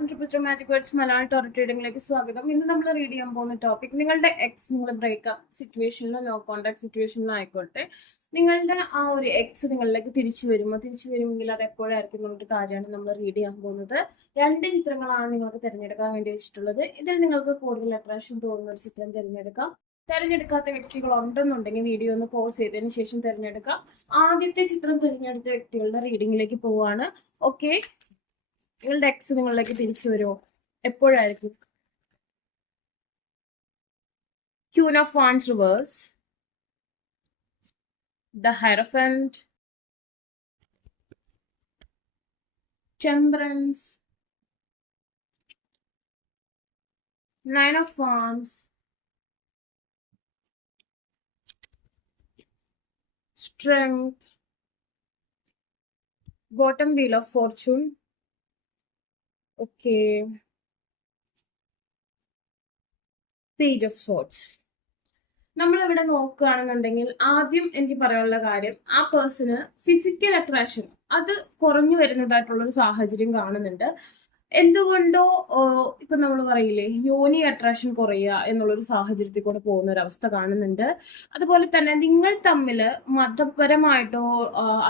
എല്ലാവർക്കും triple magic words Malayalam ടോറ ട്രേഡിംഗിലേക്ക് സ്വാഗതം. ഇന്ന് നമ്മൾ റീഡ് ചെയ്യാൻ പോകുന്ന ടോപ്പിക് നിങ്ങളുടെ എക്സ് നിങ്ങൾ ബ്രേക്കപ്പ് സിറ്റുവേഷനിലോ നോ കോൺടാക്ട് സിറ്റുവേഷനിലോ ആയിക്കോട്ടെ, നിങ്ങളുടെ ആ ഒരു എക്സ് നിങ്ങളിലേക്ക് തിരിച്ചു വരുമെങ്കിൽ അത് എപ്പോഴായിരിക്കും എന്നൊരു കാര്യമാണ് നമ്മൾ റീഡ് ചെയ്യാൻ പോകുന്നത്. 2 ചിത്രങ്ങളാണ് നിങ്ങൾക്ക് തിരഞ്ഞെടുക്കാൻ വേണ്ടി വെച്ചിട്ടുള്ളത്. ഇതിൽ നിങ്ങൾക്ക് കൂടുതൽ അട്രാക്ഷൻ തോന്നുന്ന ഒരു ചിത്രം തിരഞ്ഞെടുക്കാം. തിരഞ്ഞെടുക്കാത്ത വ്യക്തികൾ ഉണ്ടെന്നുണ്ടെങ്കിൽ വീഡിയോ ഒന്ന് പോസ് ചെയ്തതിന് ശേഷം തിരഞ്ഞെടുക്കാം. ആദ്യത്തെ ചിത്രം തിരഞ്ഞെടുത്ത വ്യക്തികളുടെ റീഡിങ്ങിലേക്ക് പോവാണ്. ഓക്കെ, നിങ്ങളുടെ എക്സ് നിങ്ങളിലേക്ക് തിരിച്ചു വരുമോ? എപ്പോഴായിരിക്കും? Queen of Wands reverse, the Hierophant, Temperance, 9 of Wands, Strength, bottom wheel of Fortune. Okay, Page of Swords. നമ്മളിവിടെ നോക്കുകയാണെന്നുണ്ടെങ്കിൽ ആദ്യം എനിക്ക് പറയാനുള്ള കാര്യം, ആ പേഴ്സണ് ഫിസിക്കൽ അട്രാക്ഷൻ അത് കുറഞ്ഞു വരുന്നതായിട്ടുള്ളൊരു സാഹചര്യം കാണുന്നുണ്ട്. എന്തുകൊണ്ടോ ഇപ്പൊ നമ്മൾ പറയില്ലേ, യോനി അട്രാക്ഷൻ കുറയുക എന്നുള്ളൊരു സാഹചര്യത്തിൽ കൂടെ പോകുന്ന ഒരു അവസ്ഥ കാണുന്നുണ്ട്. അതുപോലെ തന്നെ നിങ്ങൾ തമ്മിൽ മതപരമായിട്ടോ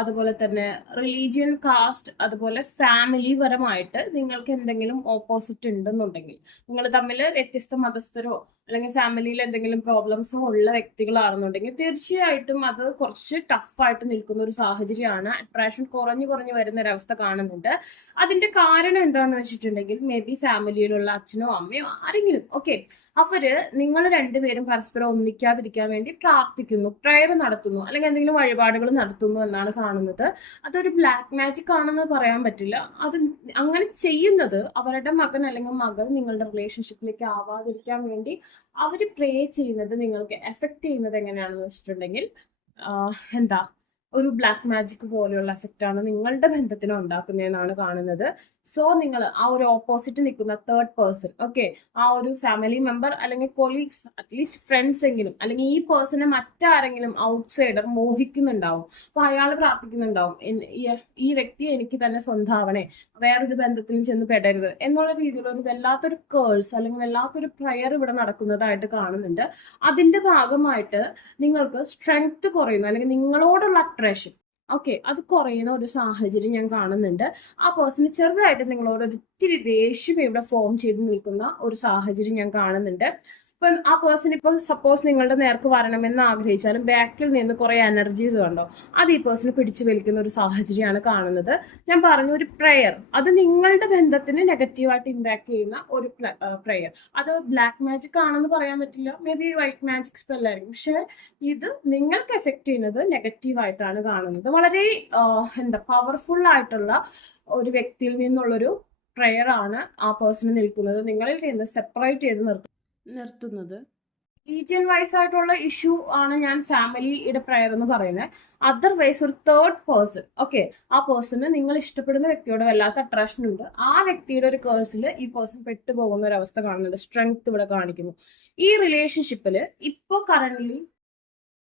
അതുപോലെ തന്നെ റിലീജിയൻ, കാസ്റ്റ്, അതുപോലെ ഫാമിലി പരമായിട്ട് നിങ്ങൾക്ക് എന്തെങ്കിലും ഓപ്പോസിറ്റ് ഉണ്ടെന്നുണ്ടെങ്കിൽ, നിങ്ങൾ തമ്മിൽ വ്യത്യസ്ത മതസ്ഥരോ അല്ലെങ്കിൽ ഫാമിലിയിൽ എന്തെങ്കിലും പ്രോബ്ലംസോ ഉള്ള വ്യക്തികളാണെന്നുണ്ടെങ്കിൽ തീർച്ചയായിട്ടും അത് കുറച്ച് ടഫായിട്ട് നിൽക്കുന്ന ഒരു സാഹചര്യമാണ്. അട്രാക്ഷൻ കുറഞ്ഞു വരുന്ന ഒരു അവസ്ഥ കാണുന്നുണ്ട്. അതിന്റെ കാരണം എന്താണെന്ന് വെച്ചിട്ടുണ്ടെങ്കിൽ, മേ ബി ഫാമിലിയിലുള്ള അച്ഛനോ അമ്മയോ ആരെങ്കിലും അവര് നിങ്ങൾ രണ്ടുപേരും പരസ്പരം ഒന്നിക്കാതിരിക്കാൻ വേണ്ടി പ്രാർത്ഥിക്കുന്നു, പ്രയർ നടത്തുന്നു, അല്ലെങ്കിൽ എന്തെങ്കിലും വഴിപാടുകൾ നടത്തുന്നു എന്നാണ് കാണുന്നത്. അതൊരു ബ്ലാക്ക് മാജിക് ആണെന്ന് പറയാൻ പറ്റില്ല. അത് അങ്ങനെ ചെയ്യുന്നത് അവരുടെ മകൻ അല്ലെങ്കിൽ മകൾ നിങ്ങളുടെ റിലേഷൻഷിപ്പിലേക്ക് ആവാതിരിക്കാൻ വേണ്ടി അവർ പ്രേ ചെയ്യുന്നത് നിങ്ങൾക്ക് എഫക്ട് ചെയ്യുന്നത് എങ്ങനെയാണെന്ന് വെച്ചിട്ടുണ്ടെങ്കിൽ, ഒരു ബ്ലാക്ക് മാജിക് പോലെയുള്ള എഫക്റ്റ് ആണ് നിങ്ങളുടെ ബന്ധത്തിന് ഉണ്ടാക്കുന്നതെന്നാണ് കാണുന്നത്. സോ നിങ്ങൾ ആ ഒരു ഓപ്പോസിറ്റ് നിൽക്കുന്ന തേർഡ് പേഴ്സൺ, ആ ഒരു ഫാമിലി മെമ്പർ അല്ലെങ്കിൽ കൊളീഗ്സ്, അറ്റ്ലീസ്റ്റ് ഫ്രണ്ട്സ് എങ്കിലും, അല്ലെങ്കിൽ ഈ പേഴ്സണെ മറ്റാരെങ്കിലും ഔട്ട്സൈഡർ മോഹിക്കുന്നുണ്ടാവും. അപ്പൊ അയാൾ പ്രാർത്ഥിക്കുന്നുണ്ടാവും, ഈ വ്യക്തി എനിക്ക് തന്നെ സ്വന്തമാവണേ, വേറൊരു ബന്ധത്തിലും ചെന്ന് പെടരുത് എന്നുള്ള രീതിയിലുള്ള ഒരു വല്ലാത്തൊരു കേഴ്സ് അല്ലെങ്കിൽ വല്ലാത്തൊരു പ്രയർ ഇവിടെ നടക്കുന്നതായിട്ട് കാണുന്നുണ്ട്. അതിന്റെ ഭാഗമായിട്ട് നിങ്ങൾക്ക് സ്ട്രെങ്ത് കുറയുന്നു, അല്ലെങ്കിൽ നിങ്ങളോടുള്ള അട്രാക്ഷൻ അത് കുറയുന്ന ഒരു സാഹചര്യം ഞാൻ കാണുന്നുണ്ട്. ആ പേഴ്സണ് ചെറുതായിട്ട് നിങ്ങളോട് ഒത്തിരി ദേഷ്യം ഇവിടെ ഫോം ചെയ്ത് നിൽക്കുന്ന ഒരു സാഹചര്യം ഞാൻ കാണുന്നുണ്ട്. ഇപ്പം ആ പേഴ്സൺ ഇപ്പം സപ്പോസ് നിങ്ങളുടെ നേർക്ക് വരണമെന്ന് ആഗ്രഹിച്ചാലും ബാക്കിൽ നിന്ന് കുറെ എനർജീസ് കണ്ടോ, അത് ഈ പേഴ്സൺ പിടിച്ചു വലിക്കുന്ന ഒരു സാഹചര്യമാണ് കാണുന്നത്. ഞാൻ പറഞ്ഞു, ഒരു പ്രയർ, അത് നിങ്ങളുടെ ബന്ധത്തിന് നെഗറ്റീവായിട്ട് ഇമ്പാക്ട് ചെയ്യുന്ന ഒരു പ്രയർ. അത് ബ്ലാക്ക് മാജിക് ആണെന്ന് പറയാൻ പറ്റില്ല, മേ ബി വൈറ്റ് മാജിക് സ്പെല്ലായിരിക്കും, പക്ഷെ ഇത് നിങ്ങൾക്ക് എഫക്ട് ചെയ്യുന്നത് നെഗറ്റീവായിട്ടാണ് കാണുന്നത്. വളരെ പവർഫുൾ ആയിട്ടുള്ള ഒരു വ്യക്തിയിൽ നിന്നുള്ളൊരു പ്രയർ ആണ് ആ പേഴ്സൺ നിൽക്കുന്നത്, നിങ്ങളിൽ നിന്ന് സെപ്പറേറ്റ് ചെയ്ത് നിർത്തുന്നത്. റീജിയൻ വൈസ് ആയിട്ടുള്ള ഇഷ്യൂ ആണ് ഞാൻ ഫാമിലിയുടെ പ്രയർ എന്ന് പറയുന്നത്. അതർവൈസ് ഒരു തേർഡ് പേഴ്സൺ, ആ പേഴ്സണ് നിങ്ങൾ ഇഷ്ടപ്പെടുന്ന വ്യക്തിയോട് വല്ലാത്ത അട്രാക്ഷൻ ഉണ്ട്. ആ വ്യക്തിയുടെ ഒരു കേഴ്സിൽ ഈ പേഴ്സൺ പെട്ടുപോകുന്ന ഒരു അവസ്ഥ കാണുന്നുണ്ട്. സ്ട്രെങ്ത് ഇവിടെ കാണിക്കുന്നു. ഈ റിലേഷൻഷിപ്പിൽ ഇപ്പോൾ കറന്റ്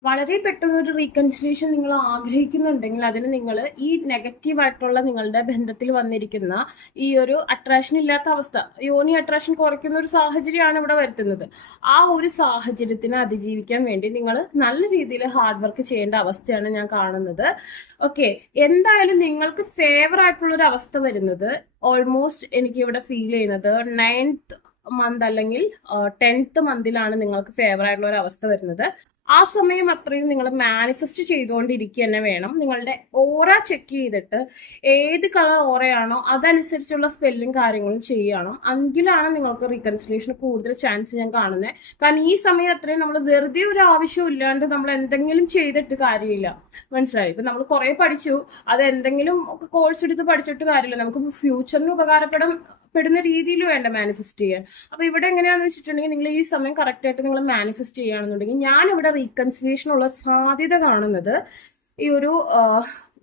വളരെ പെട്ടെന്ന് ഒരു റീകൺസിലേഷൻ നിങ്ങൾ ആഗ്രഹിക്കുന്നുണ്ടെങ്കിൽ അതിന് നിങ്ങൾ ഈ നെഗറ്റീവായിട്ടുള്ള നിങ്ങളുടെ ബന്ധത്തിൽ വന്നിരിക്കുന്ന ഈ ഒരു അട്രാക്ഷൻ ഇല്ലാത്ത അവസ്ഥ, യോനി അട്രാക്ഷൻ കുറയ്ക്കുന്ന ഒരു സാഹചര്യമാണ് ഇവിടെ വരുത്തുന്നത്. ആ ഒരു സാഹചര്യത്തിനെ അതിജീവിക്കാൻ വേണ്ടി നിങ്ങൾ നല്ല രീതിയിൽ ഹാർഡ് വർക്ക് ചെയ്യേണ്ട അവസ്ഥയാണ് ഞാൻ കാണുന്നത്. എന്തായാലും നിങ്ങൾക്ക് ഫേവർ ആയിട്ടുള്ള ഒരു അവസ്ഥ വരുന്നത് ഓൾമോസ്റ്റ് എനിക്ക് ഇവിടെ ഫീൽ ചെയ്യുന്നത് 9th മന്ത് അല്ലെങ്കിൽ 10th മന്തിലാണ് നിങ്ങൾക്ക് ഫേവർ ആയിട്ടുള്ള ഒരു അവസ്ഥ വരുന്നത്. ആ സമയം അത്രയും നിങ്ങൾ മാനിഫെസ്റ്റ് ചെയ്തുകൊണ്ടിരിക്കുക തന്നെ വേണം. നിങ്ങളുടെ ഓറ ചെക്ക് ചെയ്തിട്ട് ഏത് കളർ ഓറയാണോ അതനുസരിച്ചുള്ള സ്പെല്ലും കാര്യങ്ങളും ചെയ്യണം. എങ്കിലാണ് നിങ്ങൾക്ക് റീകൺസിലേഷൻ കൂടുതൽ ചാൻസ് ഞാൻ കാണുന്നത്. കാരണം ഈ സമയം അത്രയും നമ്മൾ വെറുതെ ഒരു ആവശ്യം ഇല്ലാണ്ട് നമ്മൾ എന്തെങ്കിലും ചെയ്തിട്ട് കാര്യമില്ല, മനസ്സിലായി? ഇപ്പൊ നമ്മൾ കുറെ പഠിച്ചു, അത് എന്തെങ്കിലും കോഴ്സ് എടുത്ത് പഠിച്ചിട്ട് കാര്യമില്ല. നമുക്ക് ഫ്യൂച്ചറിന് ഉപകാരപ്പെടുന്ന രീതിയിൽ വേണ്ട മാനിഫെസ്റ്റ് ചെയ്യാൻ. അപ്പൊ ഇവിടെ എങ്ങനെയാണെന്ന് വെച്ചിട്ടുണ്ടെങ്കിൽ, നിങ്ങൾ ഈ സമയം കറക്റ്റ് ആയിട്ട് നിങ്ങൾ മാനിഫെസ്റ്റ് ചെയ്യുകയാണെന്നുണ്ടെങ്കിൽ, ഞാൻ ഇവിടെ റീകൺസിലേഷൻ ഉള്ള സാധ്യത കാണുന്നത് ഈ ഒരു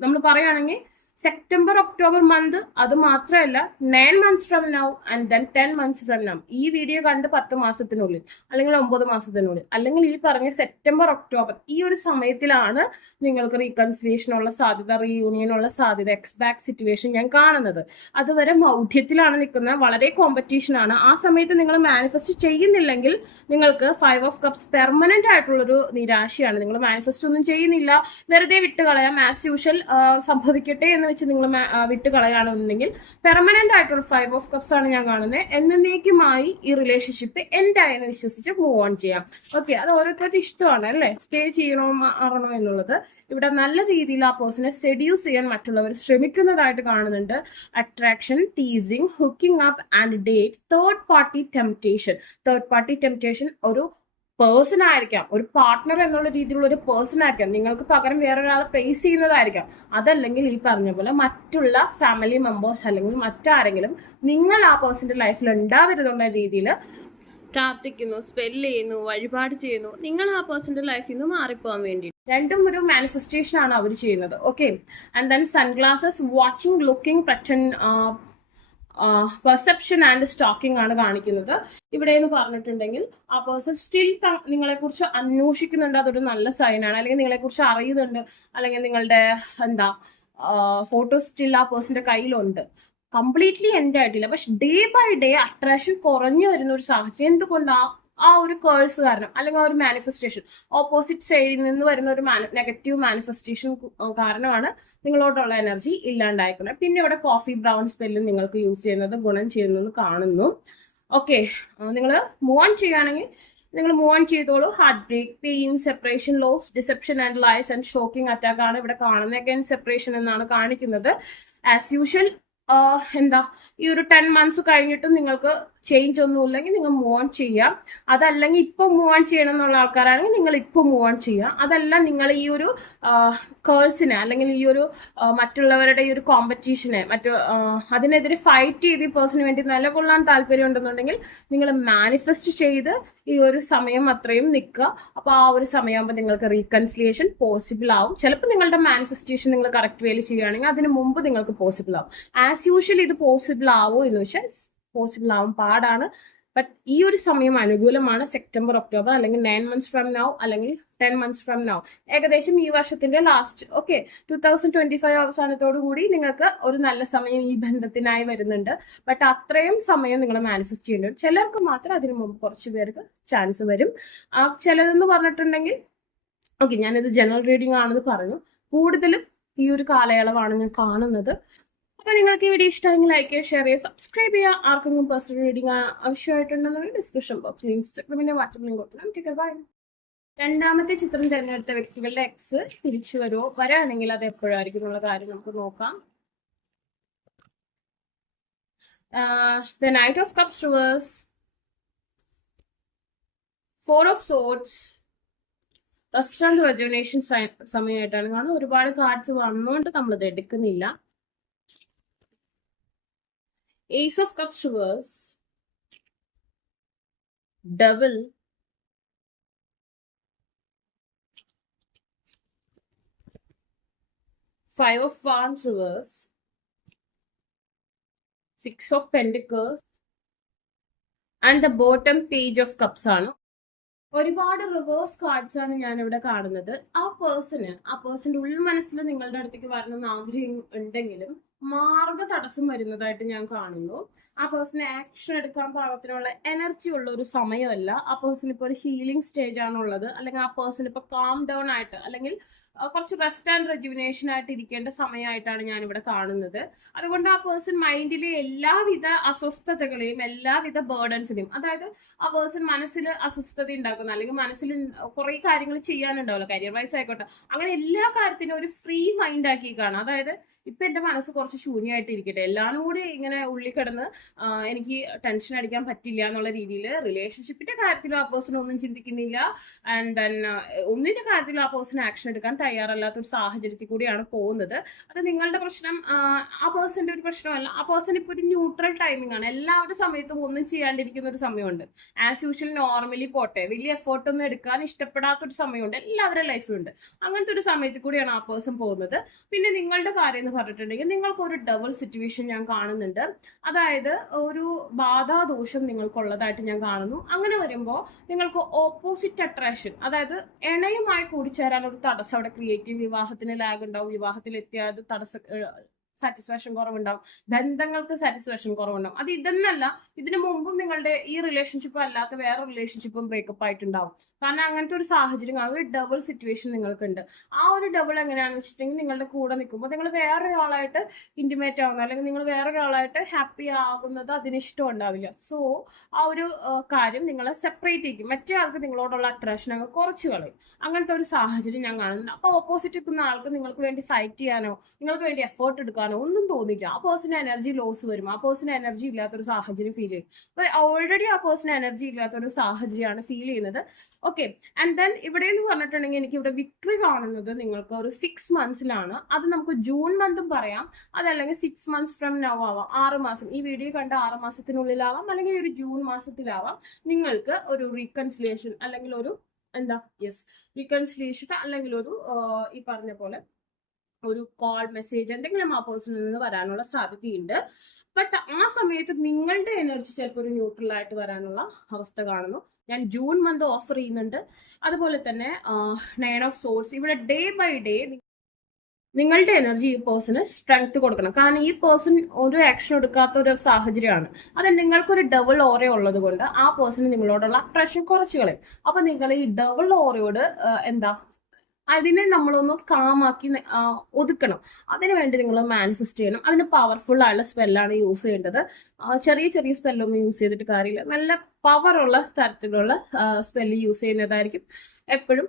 നമ്മൾ പറയുകയാണെങ്കിൽ സെപ്റ്റംബർ ഒക്ടോബർ മന്ത് അത് മാത്രമല്ല 9 months from now and then 10 months from now. ഈ വീഡിയോ കണ്ട് 10 മാസത്തിനുള്ളിൽ അല്ലെങ്കിൽ 9 മാസത്തിനുള്ളിൽ അല്ലെങ്കിൽ ഈ പറഞ്ഞ സെപ്റ്റംബർ ഒക്ടോബർ ഈ ഒരു സമയത്തിലാണ് നിങ്ങൾക്ക് റീകൺസിലിയേഷനുള്ള സാധ്യത, റീയൂണിയനുള്ള സാധ്യത, എക്സ്ബാക്ക് സിറ്റുവേഷൻ ഞാൻ കാണുന്നത്. അതുവരെ മൗഢ്യത്തിലാണ് നിൽക്കുന്നത്, വളരെ കോമ്പറ്റീഷൻ ആണ്. ആ സമയത്ത് നിങ്ങൾ മാനിഫെസ്റ്റ് ചെയ്യുന്നില്ലെങ്കിൽ നിങ്ങൾക്ക് 5 of Cups പെർമനന്റ് ആയിട്ടുള്ളൊരു നിരാശയാണ്. നിങ്ങൾ മാനിഫെസ്റ്റ് ഒന്നും ചെയ്യുന്നില്ല, വെറുതെ വിട്ടുകളയാം, ആസ് യൂഷ്വൽ സംഭവിക്കട്ടെ എന്ന് വെച്ച് നിങ്ങൾ വിട്ടുകളയാണെന്നുണ്ടെങ്കിൽ പെർമനന്റ് ആയിട്ടുള്ള 5 of Cups ആണ് ഞാൻ കാണുന്നത്. എന്നേക്കുമായി ഈ റിലേഷൻഷിപ്പ് എന്തായെന്ന് വിശ്വസിച്ച് മൂവ് ഓൺ ചെയ്യാം. ഓക്കെ, അത് ഓരോരുത്തരുടെ ഇഷ്ടമാണ് അല്ലേ, സ്റ്റേ ചെയ്യണോ മാറണോ എന്നുള്ളത്. ഇവിടെ നല്ല രീതിയിൽ ആ പേഴ്സണെ സെഡ്യൂസ് ചെയ്യാൻ മറ്റുള്ളവർ ശ്രമിക്കുന്നതായിട്ട് കാണുന്നുണ്ട്. Attraction, teasing, hooking up and date, third party temptation. Third party temptation ഒരു പേഴ്സൺ ആയിരിക്കാം, ഒരു പാർട്ട്ണർ എന്നുള്ള രീതിയിലുള്ള ഒരു പേഴ്സൺ ആയിരിക്കാം, നിങ്ങൾക്ക് പകരം വേറൊരാളെ പ്ലേസ് ചെയ്യുന്നതായിരിക്കാം. അതല്ലെങ്കിൽ ഈ പറഞ്ഞ പോലെ മറ്റുള്ള ഫാമിലി മെമ്പേഴ്സ് അല്ലെങ്കിൽ മറ്റാരെങ്കിലും നിങ്ങൾ ആ പേഴ്സന്റെ ലൈഫിൽ ഉണ്ടാവരുതെന്ന രീതിയിൽ പ്രാർത്ഥിക്കുന്നു, സ്പെല്ല് ചെയ്യുന്നു, വഴിപാട് ചെയ്യുന്നു, നിങ്ങൾ ആ പേഴ്സന്റെ ലൈഫിൽ നിന്ന് മാറിപ്പോകാൻ വേണ്ടി. രണ്ടും ഒരു മാനിഫെസ്റ്റേഷൻ ആണ് അവർ ചെയ്യുന്നത്. Okay, and then sunglasses, watching, looking, perception and stalking ആണ് കാണിക്കുന്നത്. ഇവിടെ എന്ന് പറഞ്ഞിട്ടുണ്ടെങ്കിൽ ആ പേഴ്സൺ സ്റ്റിൽ നിങ്ങളെ കുറിച്ച് അന്വേഷിക്കുന്നുണ്ട്, അതൊരു നല്ല സൈനാണ്. അല്ലെങ്കിൽ നിങ്ങളെ കുറിച്ച് അറിയുന്നുണ്ട്, അല്ലെങ്കിൽ നിങ്ങളുടെ ഫോട്ടോ സ്റ്റിൽ ആ പേഴ്സന്റെ കയ്യിലുണ്ട്, കംപ്ലീറ്റ്ലി എൻഡ് ആയിട്ടില്ല. പക്ഷെ ഡേ ബൈ ഡേ അട്രാക്ഷൻ കുറഞ്ഞു വരുന്ന ഒരു സാഹചര്യം. എന്തുകൊണ്ടാ? ആ ഒരു കേഴ്സ് കാരണം, അല്ലെങ്കിൽ ആ ഒരു മാനിഫെസ്റ്റേഷൻ, ഓപ്പോസിറ്റ് സൈഡിൽ നിന്ന് വരുന്ന ഒരു നെഗറ്റീവ് മാനിഫെസ്റ്റേഷൻ കാരണമാണ് നിങ്ങളോട്ടുള്ള എനർജി ഇല്ലാണ്ടായിക്കുന്നത്. പിന്നെ ഇവിടെ കോഫി ബ്രൗൺ സ്പെല്ലും നിങ്ങൾക്ക് യൂസ് ചെയ്യുന്നത് ഗുണം ചെയ്യുന്നു കാണുന്നു. ഓക്കെ, നിങ്ങൾ മൂവ് ഓൺ ചെയ്യുകയാണെങ്കിൽ നിങ്ങൾ മൂവ് ഓൺ ചെയ്തോളൂ. Heartbreak, pain, separation, loss, deception and lies and shocking attack ആണ് ഇവിടെ കാണുന്നത്. അഗൈൻ സെപ്പറേഷൻ എന്നാണ് കാണിക്കുന്നത്. ആസ് യൂഷ്വൽ ഈ ഒരു 10 months കഴിഞ്ഞിട്ടും നിങ്ങൾക്ക് ചേഞ്ച് ഒന്നും ഇല്ലെങ്കിൽ നിങ്ങൾ മൂവ് ഓൺ ചെയ്യാം. അതല്ലെങ്കിൽ ഇപ്പൊ മൂവ് ഓൺ ചെയ്യണം എന്നുള്ള ആൾക്കാരാണെങ്കിൽ നിങ്ങൾ ഇപ്പൊ മൂവ് ഓൺ ചെയ്യാം. അതല്ല നിങ്ങൾ ഈ ഒരു കേഴ്സിനെ അല്ലെങ്കിൽ ഈ ഒരു മറ്റുള്ളവരുടെ ഈ ഒരു കോമ്പറ്റീഷനെ അതിനെതിരെ ഫൈറ്റ് ചെയ്ത് ഈ പേഴ്സണിന് വേണ്ടി നിലകൊള്ളാൻ താല്പര്യം ഉണ്ടെന്നുണ്ടെങ്കിൽ നിങ്ങൾ മാനിഫെസ്റ്റ് ചെയ്ത് ഈ ഒരു സമയം അത്രയും നിൽക്കുക. അപ്പൊ ആ ഒരു സമയമാകുമ്പോൾ നിങ്ങൾക്ക് റീകൺസിലിയേഷൻ പോസിബിൾ ആവും. ചിലപ്പോൾ നിങ്ങളുടെ മാനിഫെസ്റ്റേഷൻ നിങ്ങൾ കറക്റ്റ് വേയിൽ ചെയ്യുകയാണെങ്കിൽ അതിന് മുമ്പ് നിങ്ങൾക്ക് പോസിബിൾ ആവും. ആസ് യൂഷ്വൽ ഇത് പോസിബിൾ ആവോ എന്ന് വെച്ചാൽ പോസിബിൾ ആവും, പാടാണ്. ബട്ട് ഈ ഒരു സമയം അനുകൂലമാണ്. സെപ്റ്റംബർ ഒക്ടോബർ അല്ലെങ്കിൽ 9 months ഫ്രം നൗ അല്ലെങ്കിൽ 10 months ഫ്രം നൗ, ഏകദേശം ഈ വർഷത്തിന്റെ ലാസ്റ്റ്. ഓക്കെ, 2025 അവസാനത്തോടു കൂടി നിങ്ങൾക്ക് ഒരു നല്ല സമയം ഈ ബന്ധത്തിനായി വരുന്നുണ്ട്. ബട്ട് അത്രയും സമയം നിങ്ങൾ മാനിഫെസ്റ്റ് ചെയ്യേണ്ടി. ചിലർക്ക് മാത്രം അതിനു മുമ്പ് കുറച്ച് പേർക്ക് ചാൻസ് വരും. ചിലതെന്ന് പറഞ്ഞിട്ടുണ്ടെങ്കിൽ ഓക്കെ, ഞാനിത് ജനറൽ റീഡിംഗ് ആണെന്ന് പറഞ്ഞു, കൂടുതലും ഈ ഒരു കാലയളവാണ് ഞാൻ കാണുന്നത്. അപ്പൊ നിങ്ങൾക്ക് ഈ വീഡിയോ ഇഷ്ടമെങ്കിൽ ലൈക്ക് ചെയ്യുക, ഷെയർ ചെയ്യുക, സബ്സ്ക്രൈബ് ചെയ്യുക. ആർക്കെങ്കിലും പേഴ്സണൽ റീഡിംഗ് ആവശ്യമായിട്ടുണ്ടെന്നുണ്ടെങ്കിൽ ഡിസ്ക്രിപ്ഷൻ ബോക്സിൽ ഇൻസ്റ്റാഗ്രാമിന്റെ വാട്സ്ആപ്പ് ലിങ്ക് കൊടുക്കണം. ബൈ. രണ്ടാമത്തെ ചിത്രം തിരഞ്ഞെടുത്ത വ്യക്തികളുടെ എക്സ് തിരിച്ചു വരുമോ, വരാണെങ്കിൽ അത് എപ്പോഴായിരിക്കും എന്നുള്ള കാര്യം നമുക്ക് നോക്കാം. The Knight of Cups reverse, 4 of Swords, Rust and Rejuvenation സമയമായിട്ടാണ് കാണുന്നത്. ഒരുപാട് കാർഡ്സ് വന്നുകൊണ്ട് നമ്മളത് എടുക്കുന്നില്ല. Ace of Cups reverse, Devil, Five of Wands reverse, 6 of Pentacles and the bottom Page of Cups ആണ്. ഒരുപാട് റിവേഴ്സ് കാർഡ്സ് ആണ് ഞാൻ ഇവിടെ കാണുന്നത്. ആ പേഴ്സന്റെ ഉൾമനസ്സിൽ നിങ്ങളുടെ അടുത്തേക്ക് വരണമെന്ന് ആഗ്രഹം ഉണ്ടെങ്കിലും മാർഗ തടസ്സം വരുന്നതായിട്ട് ഞാൻ കാണുന്നു. ആ പേഴ്സണെ ആക്ഷൻ എടുക്കാൻ പാകത്തിനുള്ള എനർജി ഉള്ള ഒരു സമയമല്ല. ആ പേഴ്സൺ ഇപ്പോൾ ഒരു ഹീലിംഗ് സ്റ്റേജ് ആണുള്ളത്, അല്ലെങ്കിൽ ആ പേഴ്സൺ ഇപ്പോൾ കാം ഡൗൺ ആയിട്ട് അല്ലെങ്കിൽ കുറച്ച് റെസ്റ്റ് ആൻഡ് റെജുവിനേഷൻ ആയിട്ട് ഇരിക്കേണ്ട സമയമായിട്ടാണ് ഞാൻ ഇവിടെ കാണുന്നത്. അതുകൊണ്ട് ആ പേഴ്സൺ മൈൻഡിലെ എല്ലാവിധ അസ്വസ്ഥതകളെയും എല്ലാവിധ ബേർഡൻസിനെയും, അതായത് ആ പേഴ്സൺ മനസ്സിൽ അസ്വസ്ഥത ഉണ്ടാക്കുന്ന അല്ലെങ്കിൽ മനസ്സിൽ കുറെ കാര്യങ്ങൾ ചെയ്യാനുണ്ടാവില്ല, കരിയർ വൈസ് ആയിക്കോട്ടെ, അങ്ങനെ എല്ലാ കാര്യത്തിനും ഒരു ഫ്രീ മൈൻഡ് ആക്കി കാണാം. അതായത് ഇപ്പൊ എന്റെ മനസ്സ് കുറച്ച് ശൂന്യമായിട്ട് ഇരിക്കട്ടെ, എല്ലാവരും കൂടി ഇങ്ങനെ ഉള്ളിൽ കിടന്ന് എനിക്ക് ടെൻഷൻ അടിക്കാൻ പറ്റില്ല എന്നുള്ള രീതിയിൽ റിലേഷൻഷിപ്പിന്റെ കാര്യത്തിലും ആ പേഴ്സൺ ഒന്നും ചിന്തിക്കുന്നില്ല. ആൻഡ് ദെൻ ഒന്നിന്റെ കാര്യത്തിലും ആ പേഴ്സൺ ആക്ഷൻ എടുക്കാൻ തയ്യാറല്ലാത്ത ഒരു സാഹചര്യത്തിൽ കൂടിയാണ് പോകുന്നത്. അത് നിങ്ങളുടെ പ്രശ്നം, ആ പേഴ്സന്റെ ഒരു പ്രശ്നമല്ല. ആ പേഴ്സൺ ഇപ്പൊ ഒരു ന്യൂട്രൽ ടൈമിംഗ് ആണ്. എല്ലാവരുടെ സമയത്തും ഒന്നും ചെയ്യാണ്ടിരിക്കുന്ന ഒരു സമയമുണ്ട്. ആസ് യൂഷ്വൽ നോർമലി പോട്ടെ, വലിയ എഫേർട്ട് ഒന്നും എടുക്കാൻ ഇഷ്ടപ്പെടാത്തൊരു സമയമുണ്ട്, എല്ലാവരുടെ ലൈഫിലുണ്ട്. അങ്ങനത്തെ ഒരു സമയത്തിൽ കൂടിയാണ് ആ പേഴ്സൺ പോകുന്നത്. പിന്നെ നിങ്ങളുടെ കാര്യം എന്ന് പറഞ്ഞിട്ടുണ്ടെങ്കിൽ നിങ്ങൾക്ക് ഒരു ഡബിൾ സിറ്റുവേഷൻ ഞാൻ കാണുന്നുണ്ട്. അതായത് ഒരു ബാധാദോഷം നിങ്ങൾക്കുള്ളതായിട്ട് ഞാൻ കാണുന്നു. അങ്ങനെ വരുമ്പോൾ നിങ്ങൾക്ക് ഓപ്പോസിറ്റ് അട്രാക്ഷൻ, അതായത് ഇണയുമായി കൂടിച്ചേരാൻ ഒരു തടസ്സം അവിടെ ക്രിയേറ്റ് ചെയ്യും. വിവാഹത്തിന് ലാഗ് ഉണ്ടാവും, വിവാഹത്തിൽ എത്തിയാൽ തടസ്സം, സാറ്റിസ്ഫാക്ഷൻ കുറവുണ്ടാവും, ബന്ധങ്ങൾക്ക് സാറ്റിസ്ഫാക്ഷൻ കുറവുണ്ടാവും. അത് ഇതെന്നല്ല, ഇതിനു മുമ്പും നിങ്ങളുടെ ഈ റിലേഷൻഷിപ്പ് അല്ലാത്ത വേറെ റിലേഷൻഷിപ്പും ബ്രേക്കപ്പ് ആയിട്ടുണ്ടാവും. കാരണം അങ്ങനത്തെ ഒരു സാഹചര്യം, ഒരു ഡബിൾ സിറ്റുവേഷൻ നിങ്ങൾക്കുണ്ട്. ആ ഒരു ഡബിൾ എങ്ങനെയാണെന്ന് വെച്ചിട്ടുണ്ടെങ്കിൽ, നിങ്ങളുടെ കൂടെ നിൽക്കുമ്പോൾ നിങ്ങൾ വേറൊരാളായിട്ട് ഇന്റിമേറ്റ് ആവുന്നത്, അല്ലെങ്കിൽ നിങ്ങൾ വേറൊരാളായിട്ട് ഹാപ്പി ആകുന്നത് അതിനിഷ്ടം ഉണ്ടാവില്ല. സോ ആ ഒരു കാര്യം നിങ്ങളെ സെപ്പറേറ്റ് ചെയ്യും. മറ്റേ ആൾക്ക് നിങ്ങളോടുള്ള അട്രാക്ഷൻ അങ്ങ് കുറച്ച് കളയും. അങ്ങനത്തെ ഒരു സാഹചര്യം ഞാൻ കാണുന്നുണ്ട്. അപ്പോൾ ഓപ്പോസിറ്റ് നിൽക്കുന്ന ആൾക്ക് നിങ്ങൾക്ക് വേണ്ടി ഫൈറ്റ് ചെയ്യാനോ നിങ്ങൾക്ക് വേണ്ടി എഫേർട്ട് എടുക്കാനോ ഒന്നും തോന്നില്ല. ആ പേഴ്സൺ എനർജി ലോസ് വരും. ആ പേഴ്സൺ എനർജി ഇല്ലാത്തൊരു സാഹചര്യം ഫീൽ ചെയ്യും. അപ്പൊ ഓൾറെഡി ആ പേഴ്സൺ എനർജി ഇല്ലാത്തൊരു സാഹചര്യമാണ് ഫീൽ ചെയ്യുന്നത്. ഓക്കെ, ആൻഡ് ദെൻ ഇവിടെ എന്ന് പറഞ്ഞിട്ടുണ്ടെങ്കിൽ എനിക്ക് ഇവിടെ വിക്ടറി കാണുന്നത് നിങ്ങൾക്ക് ഒരു 6 monthsലാണ്. അത് നമുക്ക് ജൂൺ മന്തും പറയാം, അതല്ലെങ്കിൽ 6 months ഫ്രം നൗ ആവാം. 6 മാസം, ഈ വീഡിയോ കണ്ട 6 മാസത്തിനുള്ളിലാവാം, അല്ലെങ്കിൽ ഒരു ജൂൺ മാസത്തിലാവാം. നിങ്ങൾക്ക് ഒരു റീകൺസിലിയേഷൻ അല്ലെങ്കിൽ ഒരു റീകൺസിലിയേഷൻ അല്ലെങ്കിൽ ഒരു ഈ പറഞ്ഞ പോലെ ഒരു കോൾ മെസ്സേജ് എന്തെങ്കിലും ആ പേഴ്സണിൽ നിന്ന് വരാനുള്ള സാധ്യതയുണ്ട്. ബട്ട് ആ സമയത്ത് നിങ്ങളുടെ എനർജി ചിലപ്പോൾ ഒരു ന്യൂട്രൽ ആയിട്ട് വരാനുള്ള അവസ്ഥ കാണുന്നു. ഞാൻ ജൂൺ മന്ത് ഓഫർ ചെയ്യുന്നുണ്ട്. അതുപോലെ തന്നെ 9 of Swords, ഇവിടെ ഡേ ബൈ ഡേ നിങ്ങളുടെ എനർജി ഈ പേഴ്സണ് സ്ട്രെങ്ത് കൊടുക്കണം. കാരണം ഈ പേഴ്സൺ ഒരു ആക്ഷൻ എടുക്കാത്ത ഒരു സാഹചര്യമാണ്. അത് നിങ്ങൾക്കൊരു ഡബിൾ ഓറ ഉള്ളത് കൊണ്ട് ആ പേഴ്സണ് നിങ്ങളോടുള്ള അട്രാക്ഷൻ കുറച്ച് കളയും. അപ്പൊ നിങ്ങൾ ഈ ഡബിൾ ഓറയോട് അതിനെ നമ്മളൊന്ന് കാമാക്കി ഒതുക്കണം. അതിനുവേണ്ടി നിങ്ങൾ മാനിഫെസ്റ്റ് ചെയ്യണം. അതിന് പവർഫുൾ ആയുള്ള സ്പെല്ലാണ് യൂസ് ചെയ്യേണ്ടത്. ചെറിയ ചെറിയ സ്പെല്ലൊന്നും യൂസ് ചെയ്തിട്ട് കാര്യമില്ല. നല്ല പവറുള്ള തരത്തിലുള്ള സ്പെല്ല് യൂസ് ചെയ്യുന്നതായിരിക്കും എപ്പോഴും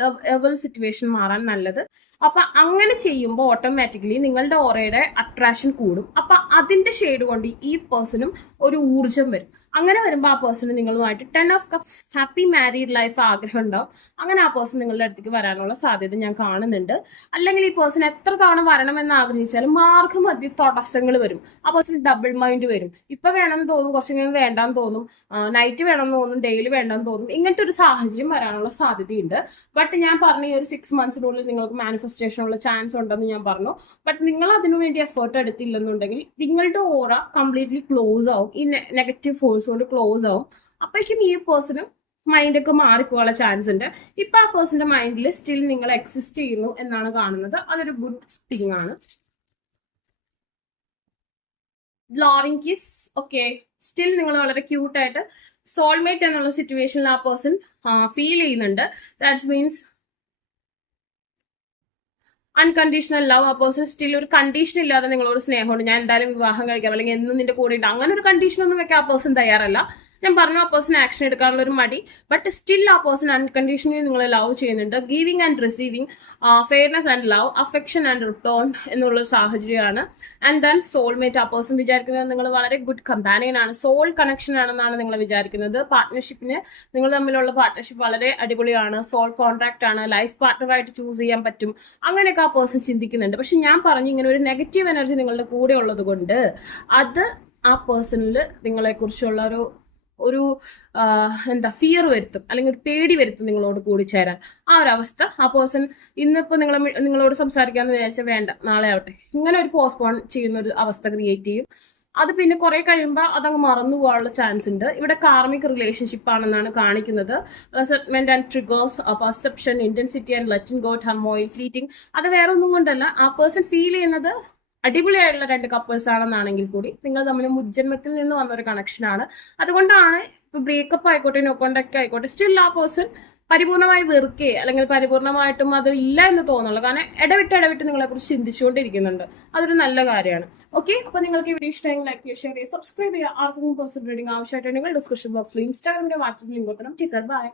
ഡബിൾ സിറ്റുവേഷൻ മാറാൻ നല്ലത്. അപ്പൊ അങ്ങനെ ചെയ്യുമ്പോൾ ഓട്ടോമാറ്റിക്കലി നിങ്ങളുടെ ഓറയുടെ അട്രാക്ഷൻ കൂടും. അപ്പൊ അതിന്റെ ഷെയ്ഡ് കൊണ്ട് ഈ പേഴ്സണും ഒരു ഊർജം വരും. അങ്ങനെ വരുമ്പോൾ ആ പേഴ്സണ് നിങ്ങളുമായിട്ട് 10 of Cups happy married life ആഗ്രഹം ഉണ്ടാവും. അങ്ങനെ ആ പേഴ്സൺ നിങ്ങളുടെ അടുത്തേക്ക് വരാനുള്ള സാധ്യത ഞാൻ കാണുന്നുണ്ട്. അല്ലെങ്കിൽ ഈ പേഴ്സൺ എത്ര തവണ വരണമെന്ന് ആഗ്രഹിച്ചാലും മാർഗമധ്യ തടസ്സങ്ങൾ വരും. ആ പേഴ്സൺ ഡബിൾ മൈൻഡ് വരും. ഇപ്പൊ വേണമെന്ന് തോന്നും, കുറച്ച് കഴിഞ്ഞാൽ വേണ്ടാന്ന് തോന്നും, നൈറ്റ് വേണമെന്ന് തോന്നും, ഡെയിലി വേണ്ടെന്ന് തോന്നും. ഇങ്ങനത്തെ ഒരു സാഹചര്യം വരാനുള്ള സാധ്യതയുണ്ട്. ബട്ട് ഞാൻ പറഞ്ഞ ഈ ഒരു 6 monthsനുള്ളിൽ നിങ്ങൾക്ക് മാനിഫെസ്റ്റേഷൻ ഉള്ള ചാൻസ് ഉണ്ടെന്ന് ഞാൻ പറഞ്ഞു. ബട്ട് നിങ്ങൾ അതിനുവേണ്ടി എഫേർട്ട് എടുത്തില്ലെന്നുണ്ടെങ്കിൽ നിങ്ങളുടെ ഓറ കംപ്ലീറ്റ്ലി ക്ലോസ് ആവും. ഈ നെഗറ്റീവ് ഫോഴ്സ് കൊണ്ട് ക്ലോസ് ആവും. അപ്പോഴേക്കും ഈ പേഴ്സണും മൈൻഡൊക്കെ മാറിപ്പോകാനുള്ള ചാൻസ് ഉണ്ട്. ഇപ്പൊ ആ പേഴ്സന്റെ മൈൻഡിൽ സ്റ്റിൽ നിങ്ങൾ എക്സിസ്റ്റ് ചെയ്യുന്നു എന്നാണ് കാണുന്നത്. അതൊരു ഗുഡ് തിങ് ആണ്. ലവിങ് കിസ്, ഓക്കെ, സ്റ്റിൽ നിങ്ങൾ വളരെ ക്യൂട്ടായിട്ട് സോൾമേറ്റ് എന്നുള്ള സിറ്റുവേഷനിൽ ആ പേഴ്സൺ ഫീൽ ചെയ്യുന്നുണ്ട്. That's means unconditional love. ആ പേഴ്സൺ സ്റ്റിൽ ഒരു കണ്ടീഷൻ ഇല്ലാതെ നിങ്ങളോട് സ്നേഹമുണ്ട്. ഞാൻ എന്തായാലും വിവാഹം കഴിക്കാം, അല്ലെങ്കിൽ എന്നും നിന്റെ കൂടെ ഉണ്ട്, അങ്ങനെ ഒരു കണ്ടീഷൻ ഒന്നും വെക്കാൻ ആ പേഴ്സൺ തയ്യാറല്ല. ഞാൻ പറഞ്ഞു, ആ പേഴ്സൺ ആക്ഷൻ എടുക്കാനുള്ള ഒരു മടി. ബട്ട് സ്റ്റിൽ ആ പേഴ്സൺ അൺകണ്ടീഷണലി നിങ്ങളെ ലവ് ചെയ്യുന്നുണ്ട്. Giving and receiving, fairness and love, affection and return എന്നുള്ള സാഹചര്യമാണ്. And then soulmate. ആ പേഴ്സൺ വിചാരിക്കുന്നത് നിങ്ങൾ വളരെ ഗുഡ് കമ്പാനിയൻ ആണ്, സോൾ കണക്ഷൻ ആണെന്നാണ് നിങ്ങൾ വിചാരിക്കുന്നത്. പാർട്ട്ണർഷിപ്പിന് നിങ്ങൾ തമ്മിലുള്ള പാർട്ട്ണർഷിപ്പ് വളരെ അടിപൊളിയാണ്, സോൾ കോൺട്രാക്ട് ആണ്, ലൈഫ് പാർട്ട്ണറായിട്ട് ചൂസ് ചെയ്യാൻ പറ്റും, അങ്ങനെയൊക്കെ ആ പേഴ്സൺ ചിന്തിക്കുന്നുണ്ട്. പക്ഷെ ഞാൻ പറഞ്ഞു, ഇങ്ങനെ ഒരു നെഗറ്റീവ് എനർജി നിങ്ങളുടെ കൂടെ ഉള്ളത് കൊണ്ട് അത് ആ പേഴ്സണിൽ നിങ്ങളെ കുറിച്ചുള്ള ഒരു ഫിയർ വരുത്തും, അല്ലെങ്കിൽ ഒരു പേടി വരുത്തും നിങ്ങളോട് കൂടി ചേരാൻ. ആ ഒരു അവസ്ഥ ആ പേഴ്സൺ ഇന്നിപ്പോ നിങ്ങളോട് സംസാരിക്കാമെന്ന് വിചാരിച്ചാൽ വേണ്ട, നാളെ ആവട്ടെ, ഇങ്ങനെ ഒരു പോസ്റ്റ്പോൺ ചെയ്യുന്ന ഒരു അവസ്ഥ ക്രിയേറ്റ് ചെയ്യും. അത് പിന്നെ കുറെ കഴിയുമ്പോൾ അതങ്ങ് മറന്നു പോകാനുള്ള ചാൻസ് ഉണ്ട്. ഇവിടെ കാർമിക് റിലേഷൻഷിപ്പ് ആണെന്നാണ് കാണിക്കുന്നത്. Resentment and triggers, perception, intensity and letting go, turmoil, fleeting. അത് വേറെ ഒന്നും കൊണ്ടല്ല, ആ പേഴ്സൺ ഫീൽ ചെയ്യുന്നത് അടിപൊളിയായിട്ടുള്ള 2 കപ്പിൾസ് ആണെന്നാണെങ്കിൽ കൂടി നിങ്ങൾ തമ്മിൽ മുജ്ജന്മത്തിൽ നിന്ന് വന്ന ഒരു കണക്ഷനാണ്. അതുകൊണ്ടാണ് ഇപ്പൊ ബ്രേക്കപ്പ് ആയിക്കോട്ടെ, നോ കോണ്ടാക്ട് ആയിക്കോട്ടെ, സ്റ്റിൽ ആ പേഴ്സൺ പരിപൂർണമായി വെറുക്കേ അല്ലെങ്കിൽ പരിപൂർണമായിട്ടും അത് ഇല്ല എന്ന് തോന്നുള്ളൂ. കാരണം ഇടവിട്ട് നിങ്ങളെ കുറിച്ച് ചിന്തിച്ചുകൊണ്ടിരിക്കുന്നുണ്ട്. അതൊരു നല്ല കാര്യമാണ്. ഓക്കെ, അപ്പൊ നിങ്ങൾക്ക് ഈ വീഡിയോ ഇഷ്ടമെങ്കിൽ ലൈക്ക് ചെയ്യുക, ഷെയർ ചെയ്യുക, സബ്സ്ക്രൈബ് ചെയ്യുക. ആർക്കും പേഴ്സണൽ റീഡിംഗ് ആവശ്യമായിട്ടുണ്ടെങ്കിൽ ഡിസ്ക്രിപ്ഷൻ ബോക്സിൽ ഇൻസ്റ്റാഗ്രാമിന്റെ വാട്സ്ആപ്പ് ലിങ്ക് കൊടുക്കണം. ബൈ.